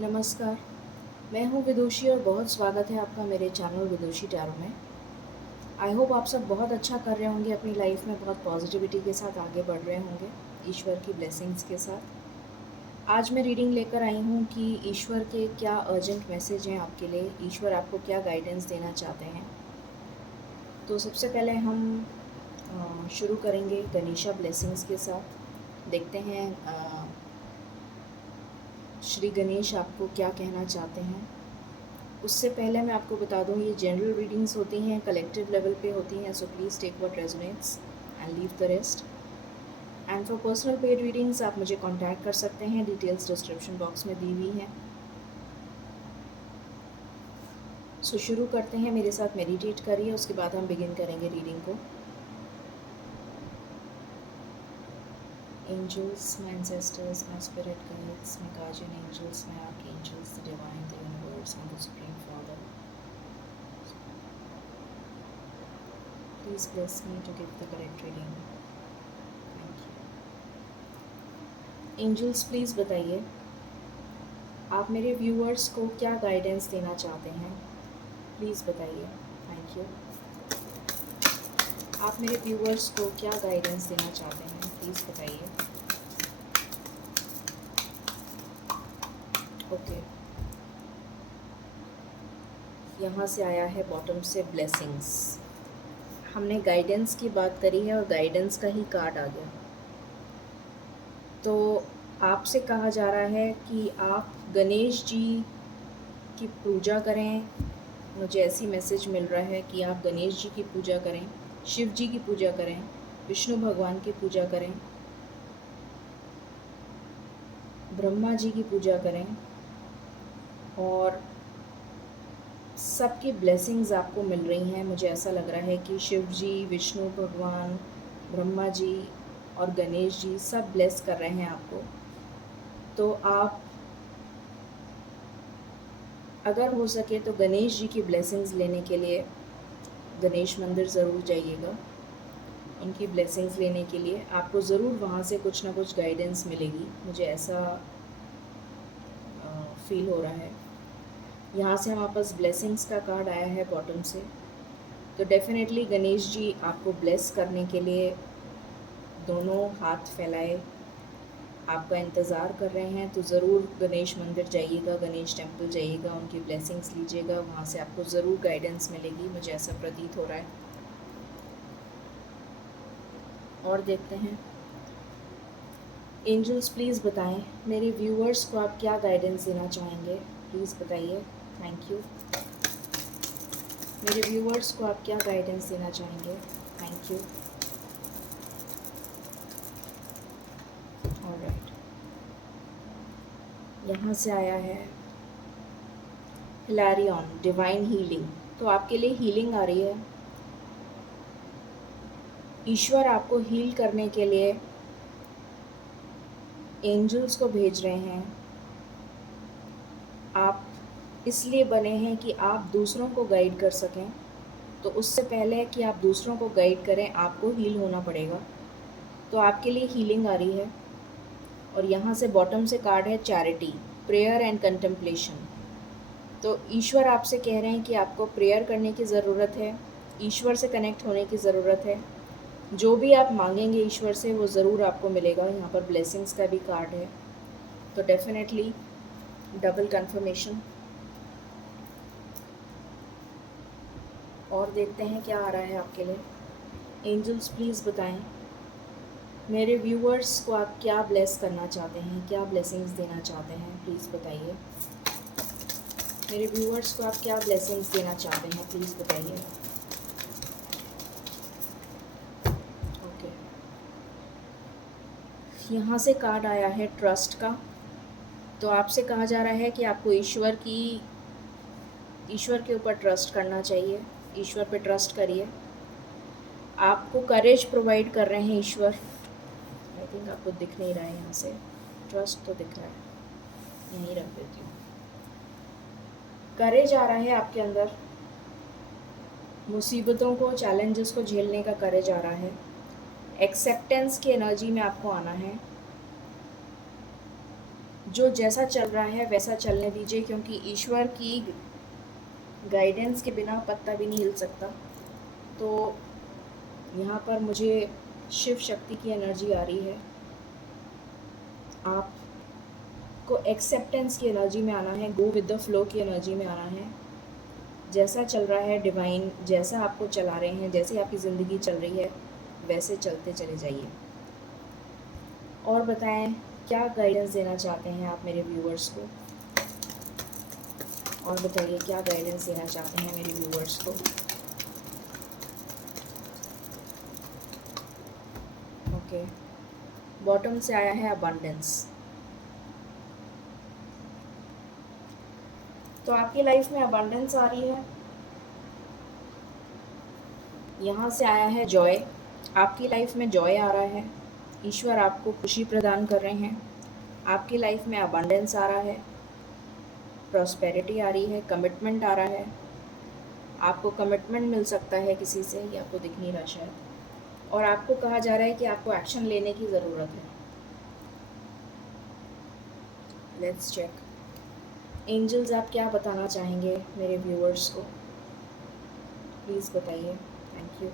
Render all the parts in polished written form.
नमस्कार, मैं हूँ विदुषी और बहुत स्वागत है आपका मेरे चैनल विदुषी टैरो में। आई होप आप सब बहुत अच्छा कर रहे होंगे अपनी लाइफ में, बहुत पॉजिटिविटी के साथ आगे बढ़ रहे होंगे, ईश्वर की ब्लेसिंग्स के साथ। आज मैं रीडिंग लेकर आई हूँ कि ईश्वर के क्या अर्जेंट मैसेज हैं आपके लिए, ईश्वर आपको क्या गाइडेंस देना चाहते हैं। तो सबसे पहले हम शुरू करेंगे गणेशा ब्लेसिंग्स के साथ। देखते हैं श्री गणेश आपको क्या कहना चाहते हैं। उससे पहले मैं आपको बता दूं, ये जनरल रीडिंग्स होती हैं, कलेक्टिव लेवल पे होती हैं, so please take what resonates and leave the rest. And for personal paid readings आप मुझे कांटेक्ट कर सकते हैं, डिटेल्स डिस्क्रिप्शन बॉक्स में दी हुई हैं। सो शुरू करते हैं, मेरे साथ मेडिटेट करिए, उसके बाद हम बिगिन करेंगे रीडिंग को। Angels, my ancestors, my spirit guides, my guardian angels, my archangels, the divine, the universe and the supreme father, please bless me to give the correct reading. Thank you. Angels please बताइए आप मेरे viewers को क्या guidance देना चाहते हैं। Please बताइए। Thank you. आप मेरे व्यूअर्स को क्या गाइडेंस देना चाहते हैं, प्लीज़ बताइए। ओके, यहाँ से आया है बॉटम से ब्लेसिंग्स। हमने गाइडेंस की बात करी है और गाइडेंस का ही कार्ड आ गया। तो आपसे कहा जा रहा है कि आप गणेश जी की पूजा करें। मुझे ऐसी मैसेज मिल रहा है कि आप गणेश जी की पूजा करें, शिव जी की पूजा करें, विष्णु भगवान की पूजा करें, ब्रह्मा जी की पूजा करें और सबकी ब्लेसिंग्स आपको मिल रही हैं। मुझे ऐसा लग रहा है कि शिव जी, विष्णु भगवान, ब्रह्मा जी और गणेश जी सब ब्लेस कर रहे हैं आपको। तो आप अगर हो सके तो गणेश जी की ब्लेसिंग्स लेने के लिए गणेश मंदिर ज़रूर जाइएगा। उनकी ब्लेसिंग्स लेने के लिए आपको ज़रूर वहाँ से कुछ ना कुछ गाइडेंस मिलेगी, मुझे ऐसा फील हो रहा है। यहाँ से हमारे पास ब्लेसिंग्स का कार्ड आया है बॉटम से, तो डेफिनेटली गणेश जी आपको ब्लेस करने के लिए दोनों हाथ फैलाए आपका इंतज़ार कर रहे हैं। तो ज़रूर गणेश मंदिर जाइएगा, गणेश टेम्पल जाइएगा, उनकी ब्लेसिंग्स लीजिएगा, वहाँ से आपको ज़रूर गाइडेंस मिलेगी, मुझे ऐसा प्रतीत हो रहा है। और देखते हैं एंजल्स प्लीज़ बताएं मेरे व्यूअर्स को आप क्या गाइडेंस देना चाहेंगे, प्लीज़ बताइए। Thank you. मेरे व्यूअर्स को आप क्या गाइडेंस देना चाहेंगे, थैंक यू। ऑलराइट, यहाँ से आया है हिलारियन, डिवाइन हीलिंग। तो आपके लिए हीलिंग आ रही है। ईश्वर आपको हील करने के लिए एंजल्स को भेज रहे हैं। आप इसलिए बने हैं कि आप दूसरों को गाइड कर सकें, तो उससे पहले कि आप दूसरों को गाइड करें आपको हील होना पड़ेगा। तो आपके लिए हीलिंग आ रही है। और यहाँ से बॉटम से कार्ड है चैरिटी, प्रेयर एंड कंटेम्पलेशन। तो ईश्वर आपसे कह रहे हैं कि आपको प्रेयर करने की ज़रूरत है, ईश्वर से कनेक्ट होने की ज़रूरत है। जो भी आप मांगेंगे ईश्वर से वो ज़रूर आपको मिलेगा। यहाँ पर ब्लेसिंग्स का भी कार्ड है, तो डेफिनेटली डबल कंफर्मेशन। और देखते हैं क्या आ रहा है आपके लिए। एंजल्स प्लीज़ बताएं मेरे व्यूअर्स को आप क्या ब्लेस करना चाहते हैं, क्या ब्लेसिंग्स देना चाहते हैं, प्लीज़ बताइए। मेरे व्यूअर्स को आप क्या ब्लेसिंग्स देना चाहते हैं, प्लीज़ बताइए। ओके, यहाँ से कार्ड आया है ट्रस्ट का। तो आपसे कहा जा रहा है कि आपको ईश्वर के ऊपर ट्रस्ट करना चाहिए। ईश्वर पे ट्रस्ट करिए। आपको करेज प्रोवाइड कर रहे हैं ईश्वर। आई थिंक आपको दिख नहीं रहा है, यहाँ से ट्रस्ट तो दिख रहा है, यहीं रख देती हूँ। करेज आ रहा है आपके अंदर, मुसीबतों को, चैलेंजेस को झेलने का करेज आ रहा है। एक्सेप्टेंस की एनर्जी में आपको आना है। जो जैसा चल रहा है वैसा चलने दीजिए, क्योंकि ईश्वर की गाइडेंस के बिना पत्ता भी नहीं हिल सकता। तो यहाँ पर मुझे शिव शक्ति की एनर्जी आ रही है। आपको एक्सेप्टेंस की एनर्जी में आना है, गो विद द फ्लो की एनर्जी में आना है। जैसा चल रहा है डिवाइन, जैसा आपको चला रहे हैं, जैसे आपकी ज़िंदगी चल रही है वैसे चलते चले जाइए। और बताएं क्या गाइडेंस देना चाहते हैं आप मेरे व्यूअर्स को। और बताइए क्या गाइडेंस देना चाहते हैं मेरे व्यूअर्स को। ओके, बॉटम से आया है अबंडेंस। तो आपकी लाइफ में अबंडेंस आ रही है। यहाँ से आया है जॉय। आपकी लाइफ में जॉय आ रहा है। ईश्वर आपको खुशी प्रदान कर रहे हैं। आपकी लाइफ में अबंडेंस आ रहा है, प्रॉस्पेरिटी आ रही है, कमिटमेंट आ रहा है। आपको कमिटमेंट मिल सकता है किसी से, ये आपको दिख नहीं रहा शायद। और आपको कहा जा रहा है कि आपको एक्शन लेने की ज़रूरत है। लेट्स चेक एंजल्स, आप क्या बताना चाहेंगे मेरे व्यूअर्स को, प्लीज़ बताइए। Thank you.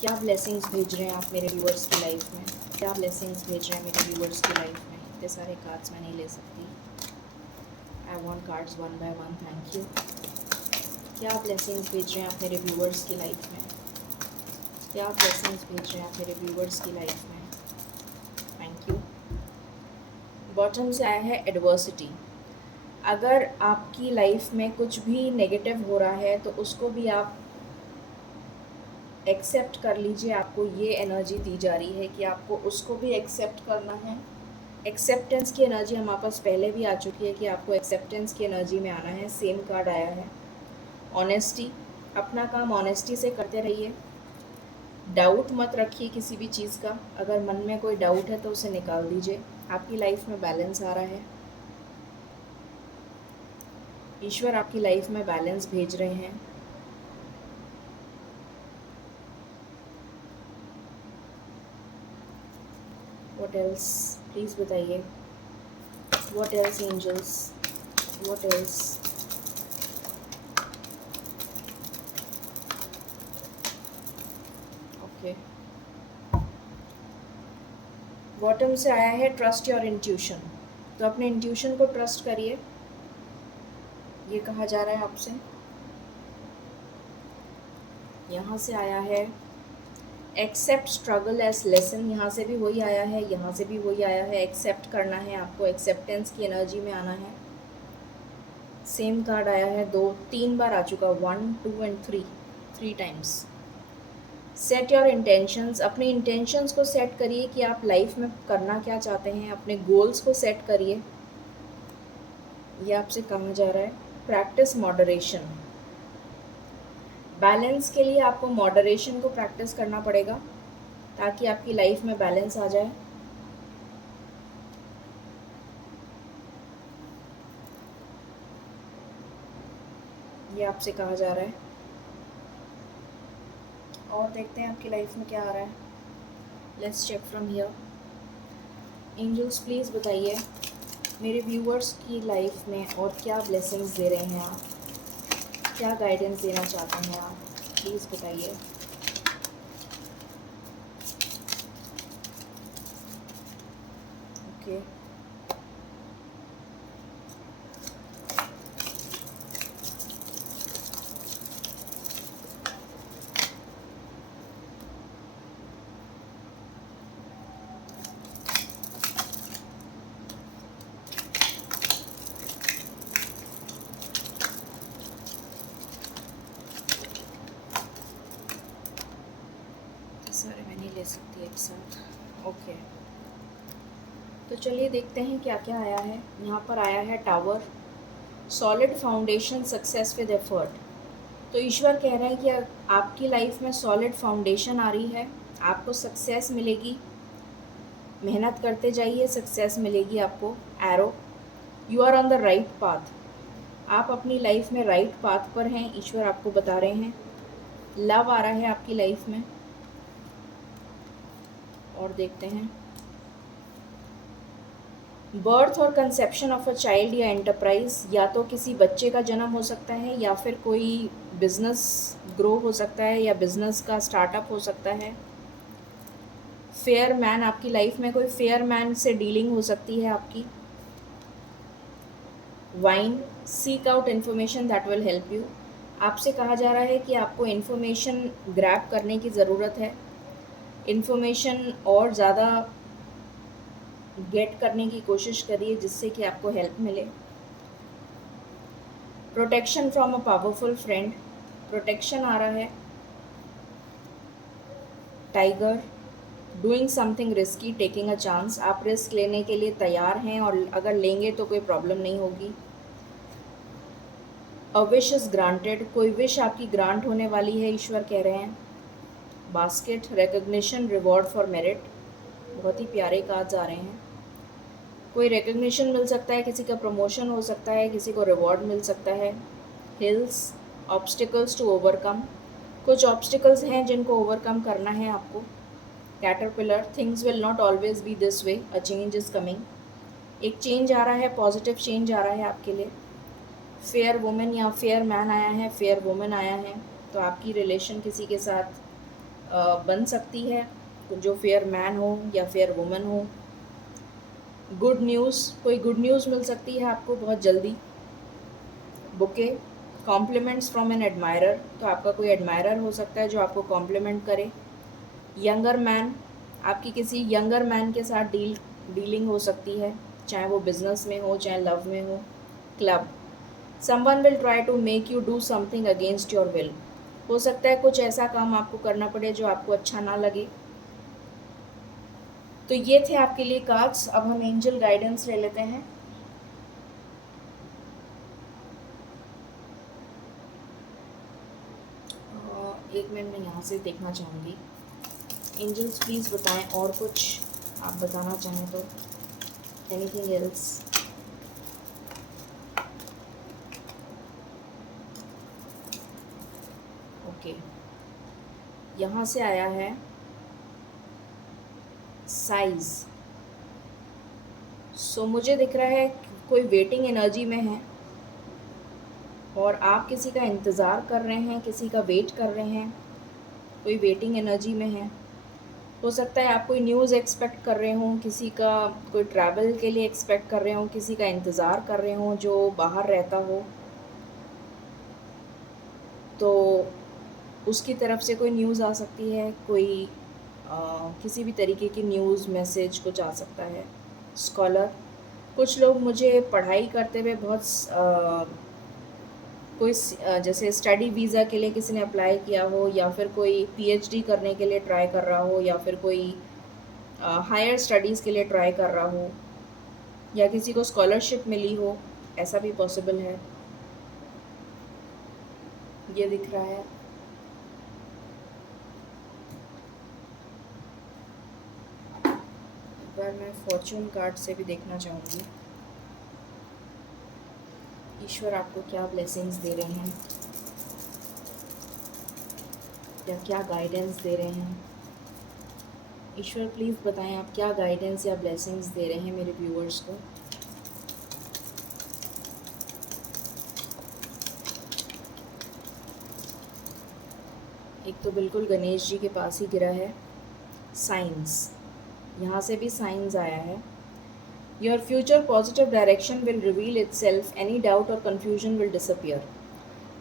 क्या ब्लेसिंग्स भेज रहे हैं आप मेरे व्यूअर्स की लाइफ में, क्या ब्लेसिंग्स भेज रहे हैं मेरे व्यूअर्स की लाइफ में। इतने सारे कार्ड्स मैं नहीं ले सकती। I want cards one by one. Thank you. क्या ब्लेसिंग्स भेज रहे हैं आप मेरे व्यूअर्स की लाइफ में, क्या ब्लेसिंग्स भेज रहे हैं आप मेरे व्यूअर्स की लाइफ में। Thank you. बॉटम से आया है एडवर्सिटी। अगर आपकी लाइफ में कुछ भी नेगेटिव हो रहा है तो उसको भी आप एक्सेप्ट कर लीजिए। आपको ये एनर्जी दी जा रही है कि आपको उसको भी एक्सेप्ट करना है। एक्सेप्टेंस की एनर्जी हमारे पास पहले भी आ चुकी है कि आपको एक्सेप्टेंस की एनर्जी में आना है। सेम कार्ड आया है ऑनेस्टी। अपना काम ऑनेस्टी से करते रहिए। डाउट मत रखिए किसी भी चीज़ का। अगर मन में कोई डाउट है तो उसे निकाल दीजिए। आपकी लाइफ में बैलेंस आ रहा है। ईश्वर आपकी लाइफ में बैलेंस भेज रहे हैं। व्हाट एल्स, प्लीज़ बताइए। What else angels, what else. Okay, bottom से आया है ट्रस्ट योर इंट्यूशन। तो अपने इंट्यूशन को ट्रस्ट करिए, ये कहा जा रहा है आपसे। यहाँ से आया है एक्सेप्ट स्ट्रगल एज लेसन। यहाँ से भी वही आया है, यहाँ से भी वही आया है। एक्सेप्ट करना है आपको, एक्सेप्टेंस की एनर्जी में आना है। सेम कार्ड आया है, 2-3 बार आ चुका, 1, 2 and 3 times. Set your intentions. अपने इंटेंशंस को सेट करिए कि आप लाइफ में करना क्या चाहते हैं। अपने गोल्स को सेट करिए, ये आपसे कहा जा रहा है। Practice moderation. बैलेंस के लिए आपको मॉडरेशन को प्रैक्टिस करना पड़ेगा ताकि आपकी लाइफ में बैलेंस आ जाए। ये आपसे कहा जा रहा है। और देखते हैं आपकी लाइफ में क्या आ रहा है। Let's check from here. Angels please बताइए मेरे व्यूअर्स की लाइफ में और क्या ब्लेसिंग्स दे रहे हैं आप, क्या गाइडेंस देना चाहते हैं आप, प्लीज़ बताइए। ओके, सारे मैं नहीं ले सकती एक साथ। ओके, तो चलिए देखते हैं क्या क्या आया है। यहाँ पर आया है tower, solid foundation, success with effort. तो ईश्वर कह रहे हैं कि आपकी लाइफ में सॉलिड फाउंडेशन आ रही है, आपको सक्सेस मिलेगी। मेहनत करते जाइए, सक्सेस मिलेगी आपको। Arrow, you are on the right path. आप अपनी लाइफ में राइट पाथ पर हैं, ईश्वर आपको बता रहे हैं। लव आ रहा है आपकी लाइफ में। और देखते हैं बर्थ और कंसेप्शन ऑफ अ चाइल्ड या एंटरप्राइज, या तो किसी बच्चे का जन्म हो सकता है या फिर कोई बिजनेस ग्रो हो सकता है या बिजनेस का स्टार्टअप हो सकता है। फेयर मैन, आपकी लाइफ में कोई फेयर मैन से डीलिंग हो सकती है आपकी। Wine, seek out information that will help you. आपसे कहा जा रहा है कि आपको इन्फॉर्मेशन ग्रैब करने की ज़रूरत है, इन्फॉर्मेशन और ज़्यादा गेट करने की कोशिश करिए जिससे कि आपको हेल्प मिले। Protection from a powerful friend, protection आ रहा है। Tiger, doing something risky, taking a chance, आप रिस्क लेने के लिए तैयार हैं और अगर लेंगे तो कोई प्रॉब्लम नहीं होगी। अ विश इज़ ग्रांटेड, कोई विश आपकी ग्रांट होने वाली है, ईश्वर कह रहे हैं। Basket, recognition, reward for merit, बहुत ही प्यारे कार्ड्स आ रहे हैं। कोई रिकग्निशन मिल सकता है, किसी का प्रमोशन हो सकता है, किसी को रिवॉर्ड मिल सकता है। हिल्स, ऑब्स्टिकल्स टू ओवरकम, कुछ ऑब्स्टिकल्स हैं जिनको ओवरकम करना है आपको। Caterpillar, things will not always be this way, a change is coming, एक चेंज आ रहा है, पॉजिटिव चेंज आ रहा है आपके लिए। फेयर वुमेन या फेयर मैन आया है, फेयर वुमेन आया है, तो आपकी रिलेशन किसी के साथ बन सकती है जो फेयर मैन हो या फेयर वुमेन हो। गुड न्यूज़, कोई गुड न्यूज़ मिल सकती है आपको बहुत जल्दी। Bouquet, compliments from an admirer, तो आपका कोई एडमायरर हो सकता है जो आपको कॉम्प्लीमेंट करे। यंगर मैन, आपकी किसी यंगर मैन के साथ डीलिंग हो सकती है, चाहे वो बिजनेस में हो चाहे लव में हो। Club, someone will try to make you do something against your will, हो सकता है कुछ ऐसा काम आपको करना पड़े जो आपको अच्छा ना लगे। तो ये थे आपके लिए कार्ड्स। अब हम एंजल गाइडेंस ले लेते हैं। एक मिनट मैं यहाँ से देखना चाहूँगी। एंजल्स प्लीज़ बताएं और कुछ आप बताना चाहें तो, एनीथिंग एल्स। ओके, यहाँ से आया है साइज। सो मुझे दिख रहा है कोई वेटिंग एनर्जी में है और आप किसी का इंतज़ार कर रहे हैं, किसी का वेट कर रहे हैं, कोई वेटिंग एनर्जी में है। हो सकता है आप कोई न्यूज़ एक्सपेक्ट कर रहे हों, किसी का कोई ट्रैवल के लिए एक्सपेक्ट कर रहे हों, किसी का इंतज़ार कर रहे हों जो बाहर रहता हो, तो उसकी तरफ से कोई न्यूज़ आ सकती है, कोई किसी भी तरीके की न्यूज़ मैसेज कुछ आ सकता है। स्कॉलर, कुछ लोग मुझे पढ़ाई करते हुए बहुत कोई जैसे स्टडी वीज़ा के लिए किसी ने अप्लाई किया हो या फिर कोई पीएचडी करने के लिए ट्राई कर रहा हो या फिर कोई हायर स्टडीज़ के लिए ट्राई कर रहा हो या किसी को स्कॉलरशिप मिली हो, ऐसा भी पॉसिबल है, ये दिख रहा है। एक बार मैं फॉर्चून कार्ड से भी देखना चाहूँगी ईश्वर आपको क्या ब्लेसिंग्स दे रहे हैं या क्या गाइडेंस दे रहे हैं। ईश्वर प्लीज़ बताएं आप क्या गाइडेंस या ब्लेसिंग्स दे रहे हैं मेरे व्यूअर्स को। एक तो बिल्कुल गणेश जी के पास ही गिरा है साइंस, यहाँ से भी साइंस आया है। Your future positive direction will reveal itself, any doubt और कन्फ्यूजन विल डिसअपियर।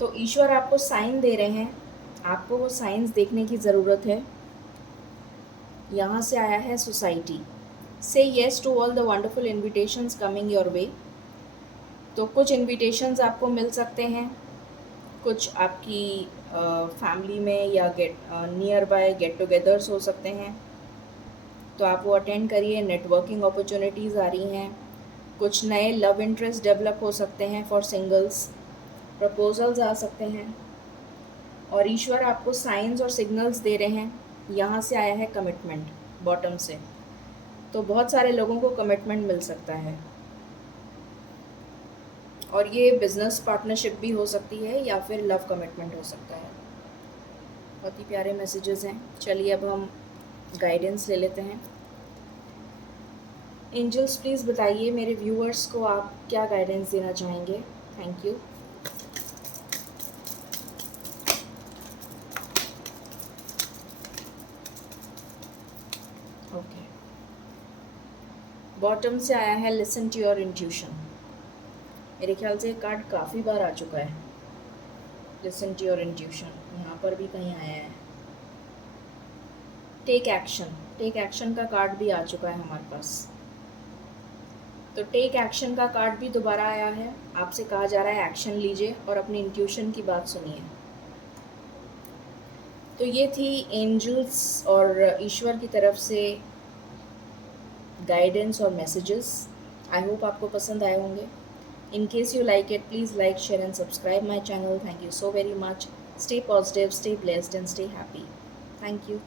तो ईश्वर आपको साइन दे रहे हैं, आपको वो साइंस देखने की ज़रूरत है। यहाँ से आया है society, say yes to all the wonderful invitations coming your way. तो कुछ इन्विटेशंस आपको मिल सकते हैं, कुछ आपकी फैमिली में या नियर बाय गेट टुगेदर्स हो सकते हैं, तो आप वो अटेंड करिए। नेटवर्किंग अपॉर्चुनिटीज़ आ रही हैं, कुछ नए लव इंटरेस्ट डेवलप हो सकते हैं फॉर सिंगल्स, प्रपोजल्स आ सकते हैं और ईश्वर आपको साइंस और सिग्नल्स दे रहे हैं। यहाँ से आया है कमिटमेंट बॉटम से, तो बहुत सारे लोगों को कमिटमेंट मिल सकता है और ये बिज़नेस पार्टनरशिप भी हो सकती है या फिर लव कमिटमेंट हो सकता है। बहुत ही प्यारे मैसेजेस हैं। चलिए अब हम गाइडेंस ले लेते हैं। एंजल्स प्लीज़ बताइए मेरे व्यूअर्स को आप क्या गाइडेंस देना चाहेंगे। Thank you. ओके, बॉटम से आया है लिसन टू योर इंट्यूशन। मेरे ख्याल से ये कार्ड काफ़ी बार आ चुका है। लिसन टू योर इंट्यूशन यहाँ पर भी कहीं आया है। टेक एक्शन, टेक एक्शन का कार्ड भी आ चुका है हमारे पास। तो टेक एक्शन का कार्ड भी दोबारा आया है। आपसे कहा जा रहा है एक्शन लीजिए और अपनी इंट्यूशन की बात सुनिए। तो ये थी एंजल्स और ईश्वर की तरफ से गाइडेंस और मैसेजेस। आई होप आपको पसंद आए होंगे। In case you like it, please like, share and subscribe my channel. Thank you so very much. Stay positive, stay blessed and stay happy. Thank you.